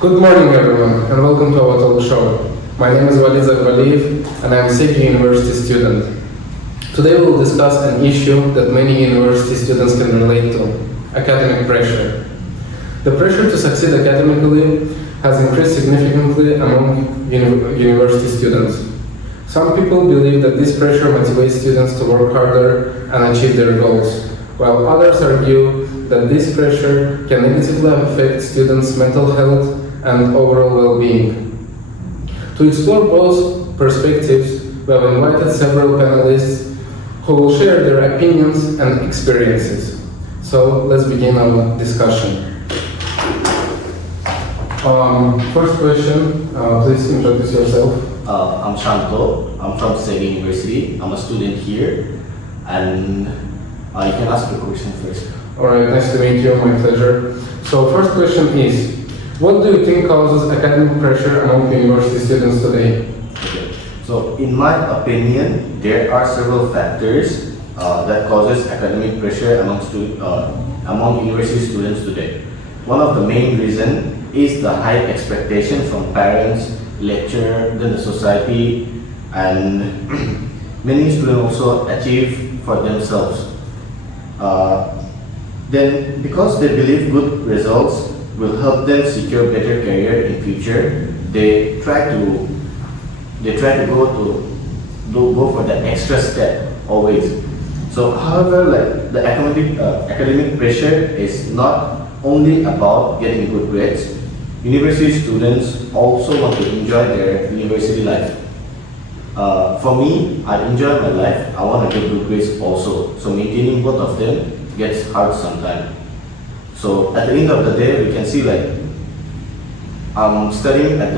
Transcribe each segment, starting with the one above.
Good morning, everyone, and welcome to our talk show. My name is Walid Zaghaliyev, and I'm a City University student. Today we'll discuss an issue that many university students can relate to: academic pressure. The pressure to succeed academically has increased significantly among university students. Some people believe that this pressure motivates students to work harder and achieve their goals, while others argue that this pressure can negatively affect students' mental health and overall well-being. To explore both perspectives, we have invited several panelists who will share their opinions and experiences. So let's begin our discussion. First question, please introduce yourself. I'm Shanto. I'm from Segi University. I'm a student here, and you can ask the question first. All right, nice to meet you. My pleasure. So, first question is, what do you think causes academic pressure among university students today? Okay. So, in my opinion, there are several factors that causes academic pressure among university students today. One of the main reasons is the high expectation from parents, lecturer, then the society, and many students also achieve for themselves. Then, because they believe good results will help them secure better career in future, they try to go for the extra step always. So, however, like the academic pressure is not only about getting good grades. University students also want to enjoy their university life. For me, I enjoy my life. I want to get good grades also. So maintaining both of them gets hard sometimes. So at the end of the day, we can see like I'm studying at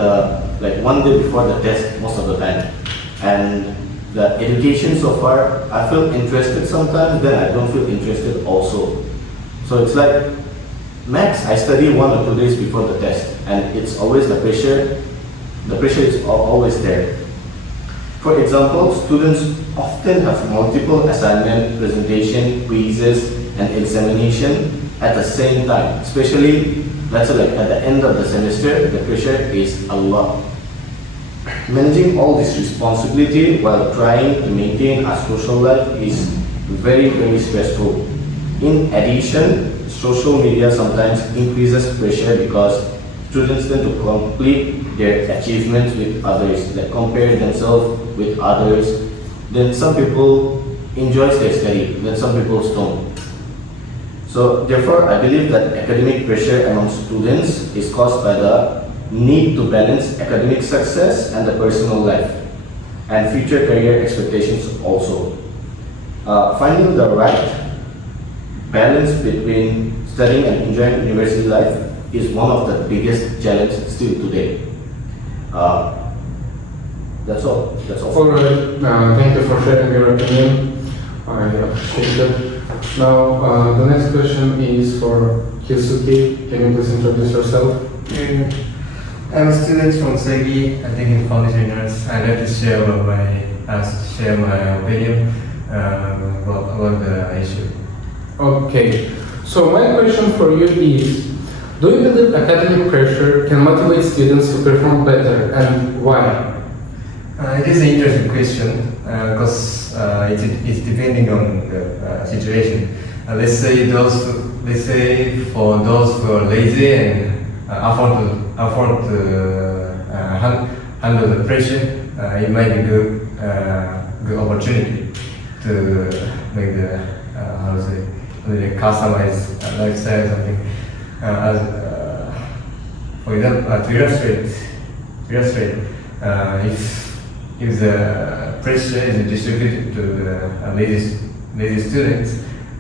one day before the test most of the time, and the education so far I feel interested sometimes, then I don't feel interested also. So it's like max I study 1 or 2 days before the test, and it's always the pressure. The pressure is always there. For example, students often have multiple assignment, presentation, quizzes, and examination at the same time. Especially, let's say like at the end of the semester, the pressure is a lot. Managing all this responsibility while trying to maintain a social life is very, very stressful. In addition, social media sometimes increases pressure because students tend to complete their achievements with others, that compare themselves with others. Then some people enjoy their study, then some people don't. So therefore, I believe that academic pressure among students is caused by the need to balance academic success and the personal life, and future career expectations also. Finding the right balance between studying and enjoying university life is one of the biggest challenges still today. That's all. All right. Thank you for sharing your opinion. I appreciate it. Now, the next question is for Kyusuke. Can you please introduce yourself? I'm a student from Segi. I think in foundation years. I'd like to share my opinion about the issue. Okay. So my question for you is, do you believe academic pressure can motivate students to perform better, and why? It is an interesting question because it's depending on the situation. Let's say for those who are lazy and afford to handle the pressure, it might be good opportunity to make the customized lifestyle or something. For example, to illustrate, if the pressure is distributed to the lazy students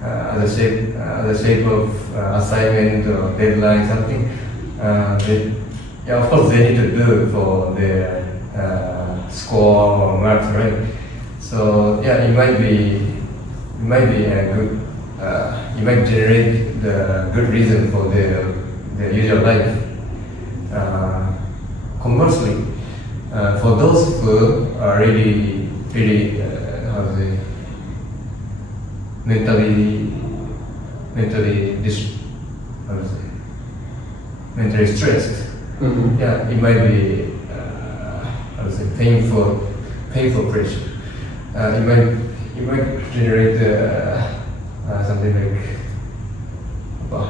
as a shape of assignment or deadline something, of course they need to do it for their score or marks, right? So yeah, it might be a good. It might generate the good reason for their usual life. Conversely, for those who are really mentally stressed, Yeah, it might be, I would say, painful pressure. It might generate something like,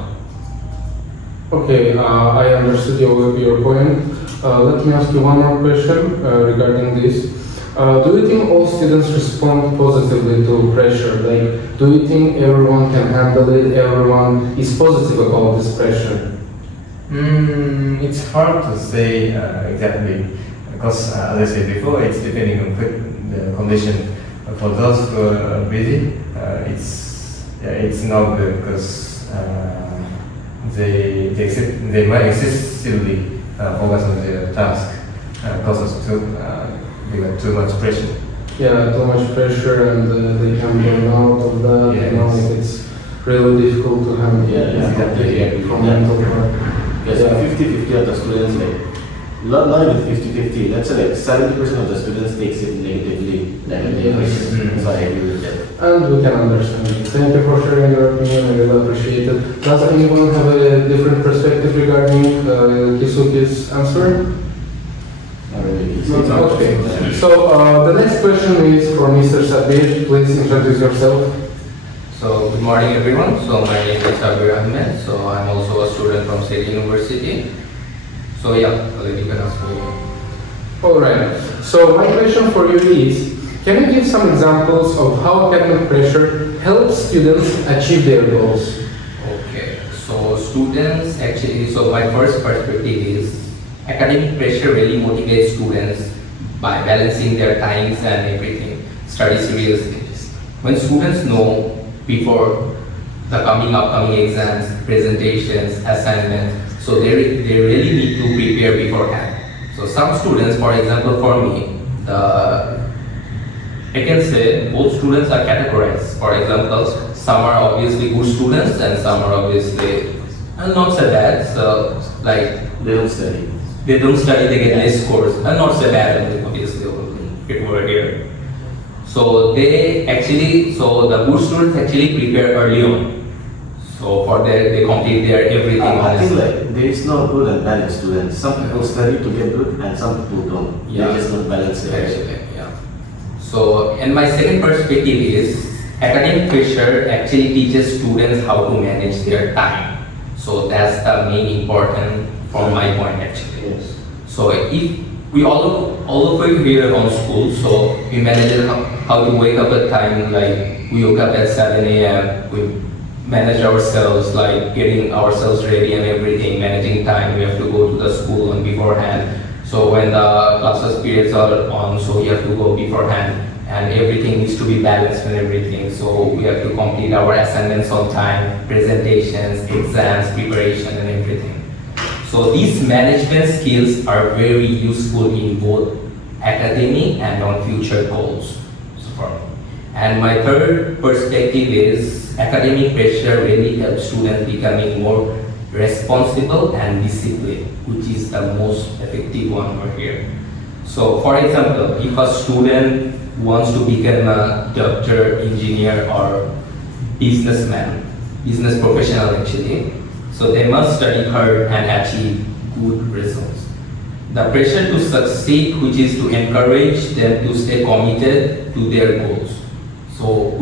Okay, I understood your point. Let me ask you one more question regarding this. Do you think all students respond positively to pressure? Like, do you think everyone can handle it? Everyone is positive about this pressure? It's hard to say exactly because, as I said before, it's depending on the condition. For those who are busy, it's not good because they might excessively focus on their task, causes too much pressure. Yeah, too much pressure and they can burn out of that. Yeah, you know, yes. it's really difficult to handle. Exactly. From mental part. Yes, so 50-50 of the students, like, not even 50-50, let's say like 70% of the students takes it negatively, Yes. So I agree with that. And we can understand it. Thank you for sharing your opinion. I really appreciate it. Does anyone have a different perspective regarding Kisuki's answer? Not really. Okay. So the next question is for Mr. Sabir. Please introduce yourself. So good morning everyone. So my name is Sabir Ahmed. So I'm also a student from State University. So yeah, you can ask me. Alright. So my question for you is, can you give some examples of how academic pressure helps students achieve their goals? Okay. So students actually. So my first perspective is academic pressure really motivates students by balancing their times and everything. Study seriously. When students know before the upcoming exams, presentations, assignments, so they really need to prepare beforehand. So some students, for example, for me, I can say both students are categorized. For example, some are obviously good students and some are obviously not so bad. So like They don't study. they don't study, they get less scores, and not so bad obviously get over here. So they actually, so the good students actually prepare early on. So for they complete their everything. I think honestly. like there is no good and bad in students. Some people study to get good and some people don't. Yeah. They just don't balance it. Actually, yeah. So, and my second perspective is academic pressure actually teaches students how to manage their time. So that's the main important from my point actually. Yes. So if we all of you here on school, so we manage how to wake up at time, like we woke up at 7 a.m. We manage ourselves, like getting ourselves ready and everything, managing time. We have to go to the school on beforehand. So when the classes periods are on, so we have to go beforehand, and everything needs to be balanced and everything. So we have to complete our assignments on time, presentations, exams, preparation and everything. So these management skills are very useful in both academic and on future goals. So for me. And my third perspective is academic pressure really helps students becoming more responsible and disciplined, which is the most effective one over here. So for example, if a student wants to become a doctor, engineer or businessman, business professional actually, so they must study hard and achieve good results. The pressure to succeed, which is to encourage them to stay committed to their goals. So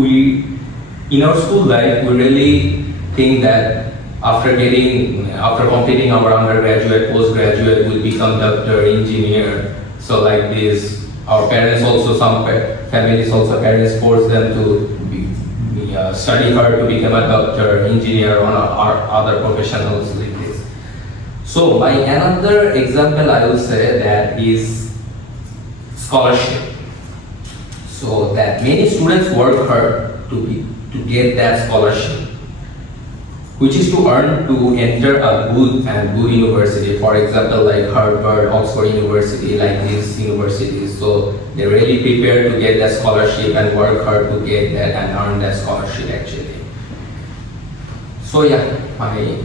in our school life, we really think that after completing our undergraduate, postgraduate, we'll become doctor, engineer. So like this, our parents also, some families also, parents force them to study hard to become a doctor, engineer, or other professionals like this. So my another example I will say that is scholarship. So that many students work hard to get that scholarship, which is to earn to enter a good university. For example, like Harvard, Oxford University, like these universities. So they really prepare to get that scholarship and work hard to get that and earn that scholarship actually. So yeah, my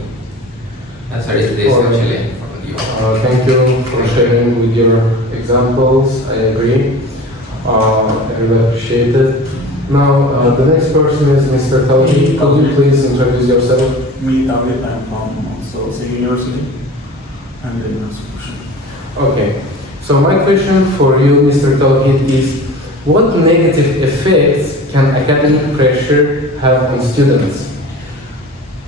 answer is this actually from you. Thank you for sharing with your examples. I agree. I really appreciate it. Now, the next person is Mr. Tawhid. Could you please introduce yourself? Me, David, I'm from also State University. and then ask question. Okay, so my question for you, Mr. Tawhid, is what negative effects can academic pressure have on students?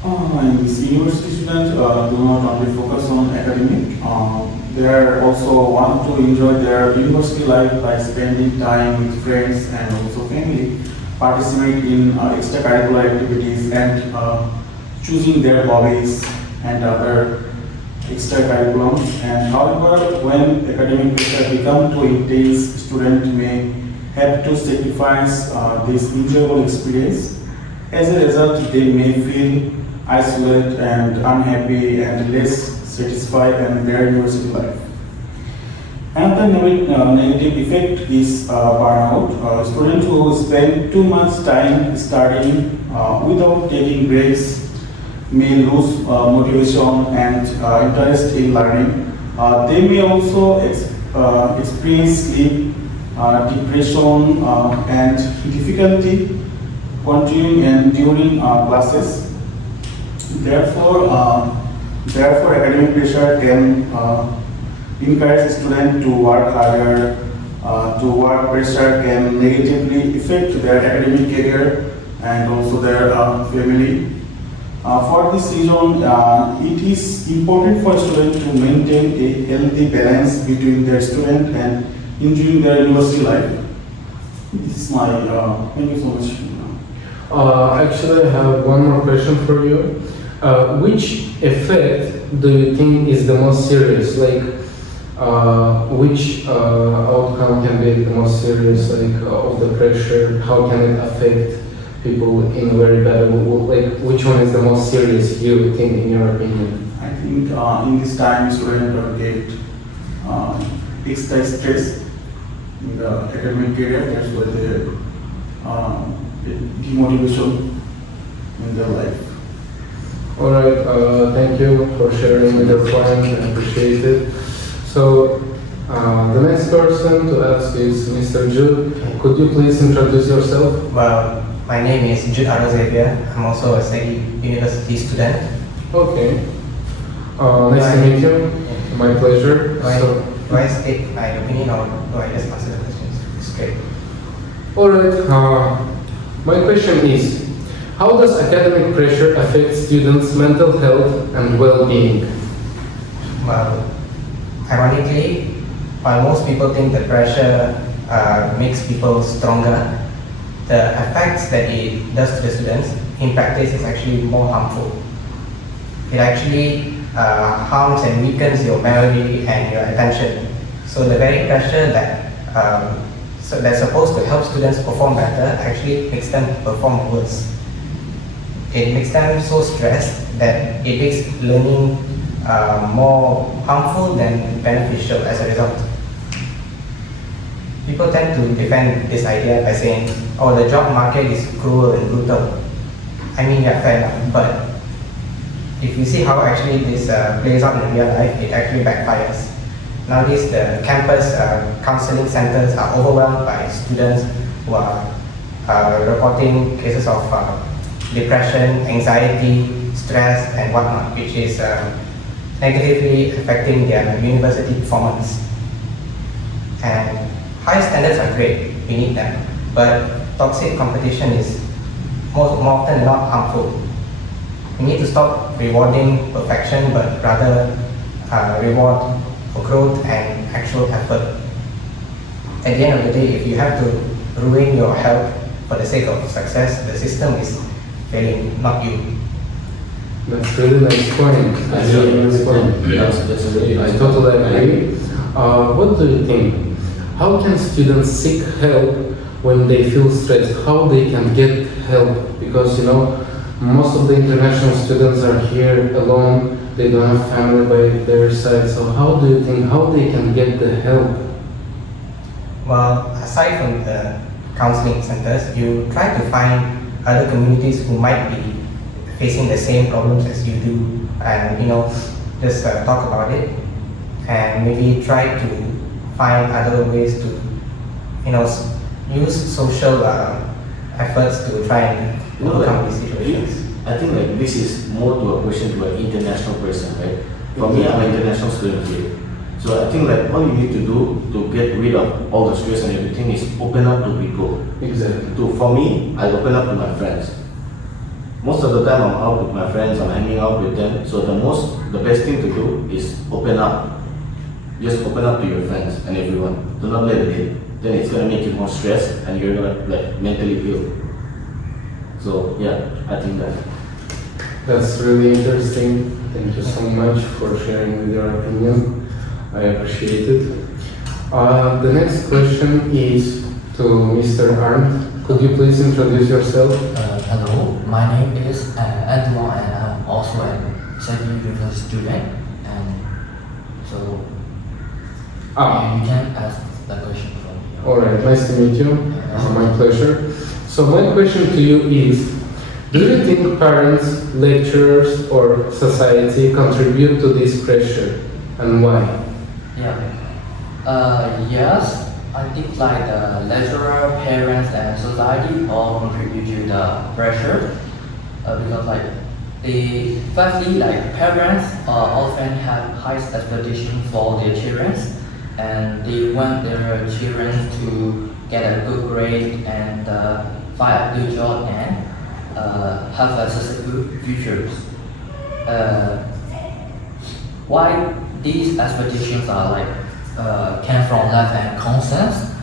And these university students do not only focus on academic, they also want to enjoy their university life by spending time with friends and also family, participate in extracurricular activities and choosing their hobbies and other extracurriculums. And however, when academic pressure becomes too intense, student may have to sacrifice this enjoyable experience. As a result, they may feel isolated and unhappy and less satisfied in their university life. Another negative effect is burnout. Students who spend too much time studying without taking breaks may lose motivation and interest in learning. They may also experience sleep, depression, and difficulty continuing and during classes. Therefore, academic pressure can encourage students to work harder. To work pressure can negatively affect their academic career and also their family. For this reason, it is important for students to maintain a healthy balance between their student and enjoying their university life. This is my, thank you so much. Actually, I have one more question for you. Which effect do you think is the most serious? Like, which outcome can be the most serious, like, of the pressure? How can it affect people in a very bad way? Like, which one is the most serious, you think, in your opinion? I think in this time, students will get extra stress in the academic career. That's why they demotivation in their life. All right, thank you for sharing your point. I appreciate it. So, the next person to ask is Mr. Jude. Could you please introduce yourself? Well, my name is Jude Xavier. I'm also a second university student. Okay. Nice to meet you. My pleasure. Do I state my opinion or do I just answer the questions straight? All right. My question is, how does academic pressure affect students' mental health and well-being? Well, ironically, while most people think that pressure makes people stronger, the effects that it does to the students in practice is actually more harmful. It actually harms and weakens your memory and your attention. So the very pressure that that's supposed to help students perform better actually makes them perform worse. It makes them so stressed that it makes learning more harmful than beneficial as a result. People tend to defend this idea by saying, oh, the job market is cruel and brutal. I mean, yeah, fair enough, but if you see how actually this plays out in real life, it actually backfires. Nowadays, the campus counseling centers are overwhelmed by students who are reporting cases of depression, anxiety, stress, and whatnot, which is negatively affecting their university performance. And high standards are great, we need them, but toxic competition is more often not harmful. We need to stop rewarding perfection, but rather reward growth and actual effort. At the end of the day, if you have to ruin your health for the sake of success, the system is failing, not you. That's really nice point. That's really nice point. That's a really nice I totally agree. What do you think? How can students seek help when they feel stressed? How they can get help? Because most of the international students are here alone. They don't have family by their side. So how do you think how they can get the help? Well, aside from the counseling centers, you try to find other communities who might be facing the same problems as you do, and just talk about it, and maybe try to find other ways to use social efforts to try and overcome these situations. I think like this is more to a question to an international person, right? For me, I'm an international student here. So I think like all you need to do to get rid of all the stress and everything is open up to people. Exactly. For me, I open up to my friends. Most of the time I'm out with my friends, I'm hanging out with them. So the best thing to do is open up. Just open up to your friends and everyone. Do not let it in. Then it's gonna make you more stressed and you're gonna like mentally ill. So yeah, I think that. That's really interesting. Thank you so much for sharing with your opinion. I appreciate it. The next question is to Mr. Arndt. Could you please introduce yourself? Hello, my name is Antoine and I'm also a second university student. And so you can ask the question from me. Alright, nice to meet you. My pleasure. So my question to you is, do you think parents, lecturers or society contribute to this pressure and why? Yes, I think like the lecturer, parents and society all contribute to the pressure because like firstly like parents often have high expectations for their children and they want their children to get a good grade and find a good job and have a successful future. Why these expectations are like came from love and conscience,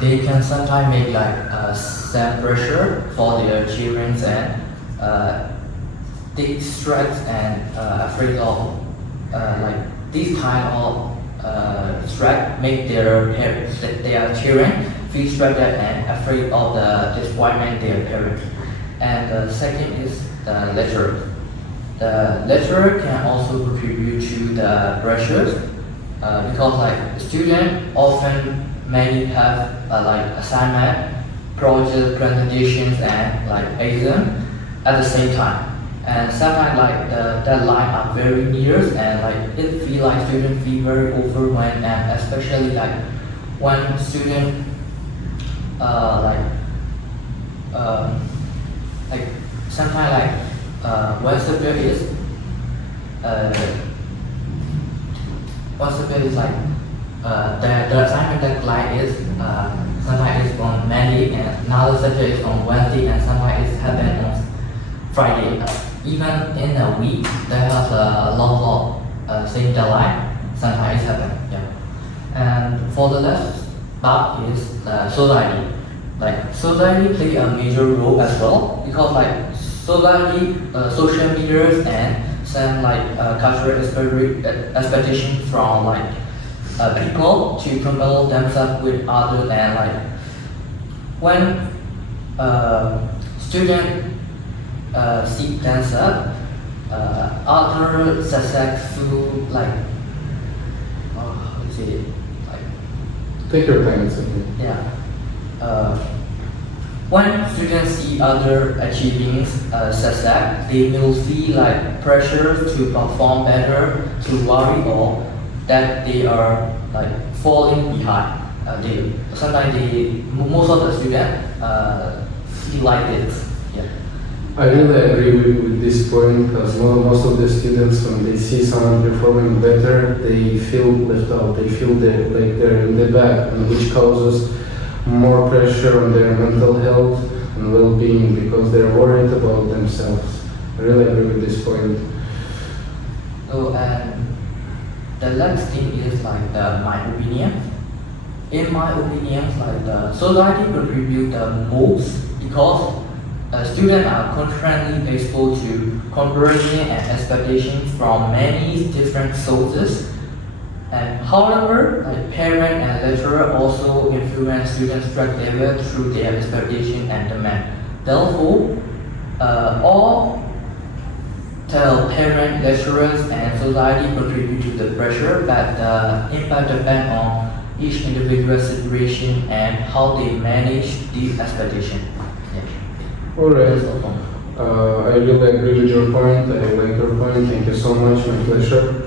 they can sometimes make like self pressure for their children and they stress and afraid of like this kind of stress make their children feel stressed and afraid of the disappointment their parents. And the second is the lecturer. The lecturer can also contribute to the pressures because like students often may have like assignment, project, presentations and like exam at the same time. And sometimes like the deadline are very near and like it feel like students feel very overwhelmed and especially like when student like sometimes like one subject is like the assignment deadline is sometimes is on Monday and another subject is on Wednesday and sometimes it happen on Friday. Even in a week there has a lot of same deadline. Sometimes it happen. Yeah. And for the last part is society. Like society play a major role as well because like society, social medias and some like cultural expectation from like people to promote themselves with others and like when students see themselves other successful like how to say it like Take your time, it's okay. yeah. When students see other achieving success, they will feel like pressure to perform better, to worry or that they are like falling behind. Most of the students feel like this. Yeah. I really agree with this point because most of the students, when they see someone performing better, they feel left out. They feel like they're in the back, and which causes more pressure on their mental health and well-being because they're worried about themselves. I really agree with this point. So and the last thing is like my opinion. In my opinion, like the society contribute the most because students are constantly exposed to comparison and expectations from many different sources. And however, like parents and lecturers also influence students' drug level through their expectation and demand. Therefore, all the parents, lecturers, and society contribute to the pressure, but the impact depends on each individual situation and how they manage the expectation. Yeah. Alright. That's all from me. I really agree with your point. I like your point. Thank you so much. My pleasure.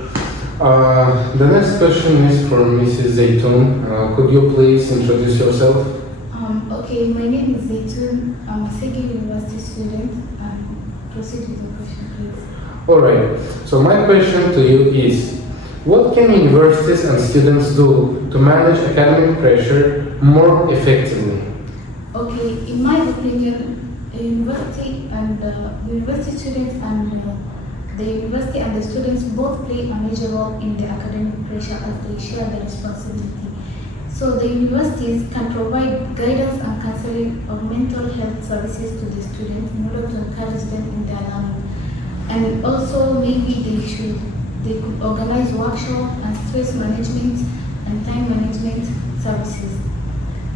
The next question is for Mrs. Zaytoun. Could you please introduce yourself? Okay, my name is Zaytoun. I'm a second university student. Proceed with the question, please. Alright, so my question to you is, what can universities and students do to manage academic pressure more effectively? Okay, in my opinion, a university and university students and the university and the students both play a major role in the academic pressure as they share the responsibility. So the universities can provide guidance and counseling or mental health services to the students in order to encourage them in their learning. And also maybe they could organize workshops and stress management and time management services.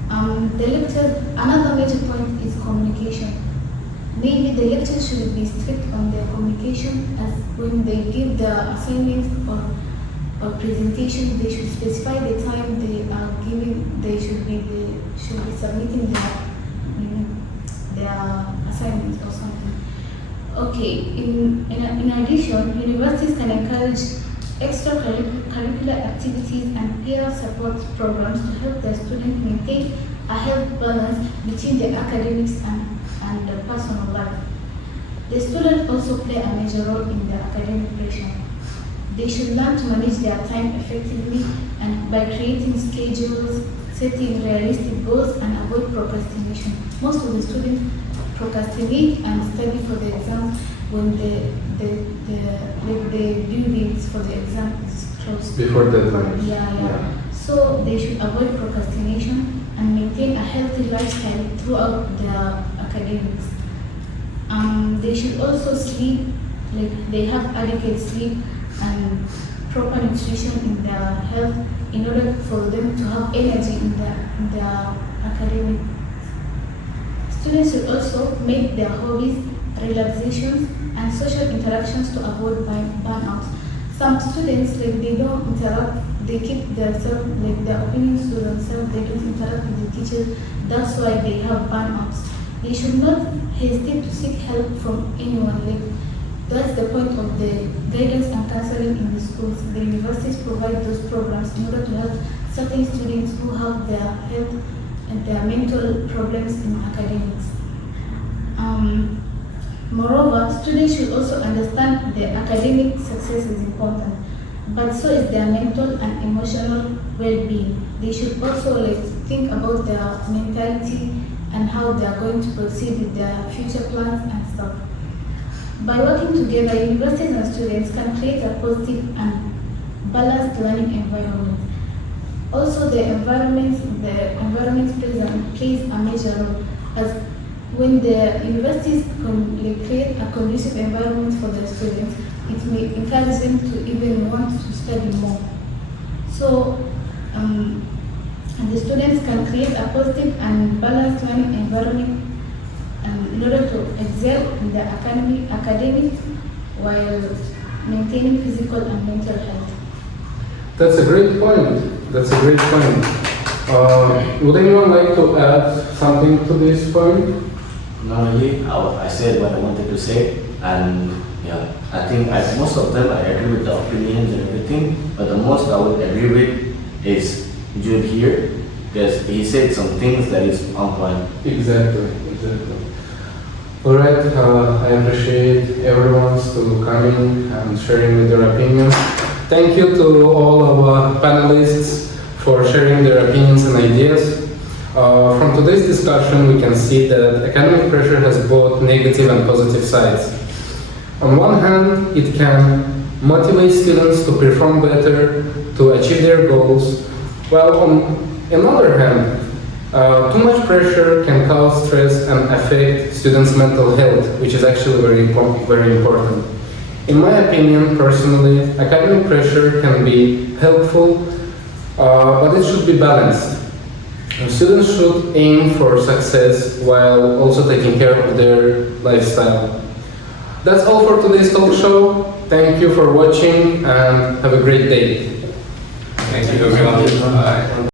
Another major point is communication. Maybe the lectures should be strict on their communication, as when they give the assignments or presentation, they should specify the time they are giving. They should be submitting their assignments or something. Okay. In addition, universities can encourage extracurricular activities and peer support programs to help the student maintain a healthy balance between the academics and the personal life. The students also play a major role in the academic pressure. They should learn to manage their time effectively and by creating schedules, setting realistic goals, and avoid procrastination. Most of the students procrastinate and study for the exams when the due dates for the exam is close. Before deadline. Yeah. So they should avoid procrastination and maintain a healthy lifestyle throughout their academics. They should also sleep, like they have adequate sleep and proper nutrition in their health in order for them to have energy in their academic. Students should also make their hobbies, relaxations, and social interactions to avoid burnout. Some students, like they don't interact, they keep their opinions to themselves, they don't interact with the teachers, that's why they have burnouts. They should not hesitate to seek help from anyone. That's the point of the guidance and counseling in the schools. The universities provide those programs in order to help certain students who have their health and their mental problems in academics. Moreover, students should also understand that academic success is important, but so is their mental and emotional well-being. They should also think about their mentality and how they are going to proceed with their future plans and stuff. By working together, universities and students can create a positive and balanced learning environment. Also, the environment plays a major role, as when the universities create a conducive environment for the students, it may encourage them to even want to study more. So, the students can create a positive and balanced learning environment in order to excel in the academic while maintaining physical and mental health. That's a great point. Would anyone like to add something to this point? Normally, I said what I wanted to say, and yeah, I think most of them I agree with the opinions and everything, but the most I would agree with is Jude here, because he said some things that is on point. Exactly. Alright, I appreciate everyone's to coming and sharing with their opinions. Thank you to all of our panelists for sharing their opinions and ideas. From today's discussion, we can see that academic pressure has both negative and positive sides. On one hand, it can motivate students to perform better, to achieve their goals, while on another hand, too much pressure can cause stress and affect students' mental health, which is actually very important. In my opinion, personally, academic pressure can be helpful, but it should be balanced. Students should aim for success while also taking care of their lifestyle. That's all for today's talk show. Thank you for watching and have a great day. Thank you everyone. Bye.